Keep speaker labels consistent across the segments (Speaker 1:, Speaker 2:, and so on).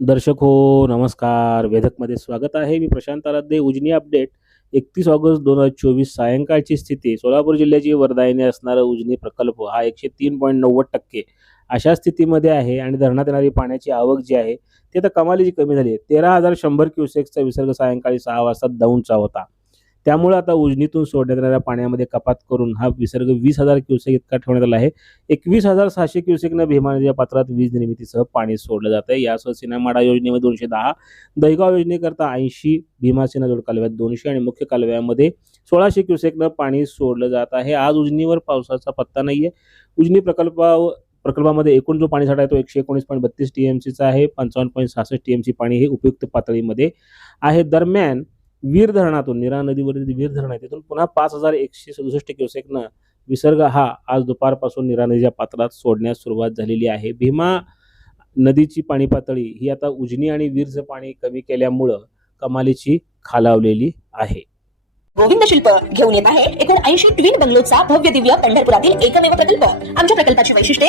Speaker 1: दर्शक हो नमस्कार. वेधकमध्ये स्वागत आहे. मी प्रशांत आराध्ये उजनी अपडेट. एकतीस ऑगस्ट दोन हजार चोवीस सायंकाळची स्थिती. सोलापूर जिल्ह्याची वर्धायने असणारा उजनी प्रकल्प हा एकशे तीन पॉईंट नव्वद टक्के अशा स्थितीमध्ये आहे आणि धरणात येणारी पाण्याची आवक जी आहे ती आता कमालीची कमी झाली आहे. तेरा हजार शंभर क्युसेक्सचा विसर्ग सायंकाळी सहा वाजता दौंडचा होता. त्यामुळे आता उजनीतून सोडण्यात येणाऱ्या पाण्यामध्ये कपात करून हा विसर्ग वीस हजार क्युसेक इतका ठेवण्यात आला आहे. एकवीस हजार सहाशे क्युसेकनं भीमा नदीच्या पात्रात वीज निर्मितीसह पाणी सोडलं जातं यासह सिनेमाडा योजनेमध्ये दोनशे दहा दहिगाव योजनेकरता ऐंशी भीमासेना जोड कालव्यात दोनशे आणि मुख्य कालव्यामध्ये सोळाशे क्युसेकनं पाणी सोडलं जात आहे. आज उजनीवर पावसाचा पत्ता नाही आहे उजनी प्रकल्पा प्रकल्पामध्ये एकूण जो पाणीसाठा आहे तो एकशे एकोणीस पॉईंट बत्तीस टी एम सीचा आहे. पंचावन्न पॉईंट सहासष्ट टी एम सी पाणी हे उपयुक्त पातळीमध्ये आहे. दरम्यान वीर धरणातून निरा नदीवरील वीर धरण आहे तिथून पुन्हा पाच हजार एकशे सदुसष्ट क्युसेकनं विसर्ग हा आज दुपारपासून निरा नदीच्या पात्रात सोडण्यास सुरुवात झालेली आहे. भीमा नदीची पाणी पातळी ही आता उजनी आणि वीरचं पाणी कमी केल्यामुळं कमालीची खालावलेली आहे.
Speaker 2: गोविंद शिल्प घेऊन येत आहे. एकूण ऐंशी ट्विन बंगलोचा भव्य दिव्य पंढरपुरातील एकमेव प्रकल्प. आमच्या प्रकल्पाची वैशिष्ट्ये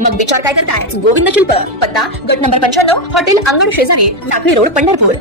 Speaker 2: मग विचार काय करताय? गोविंद शिल्प पत्ता गट नंबर पंच्याण्णव हॉटेल अंगण शेजारी साखळी रोड पंढरपूर.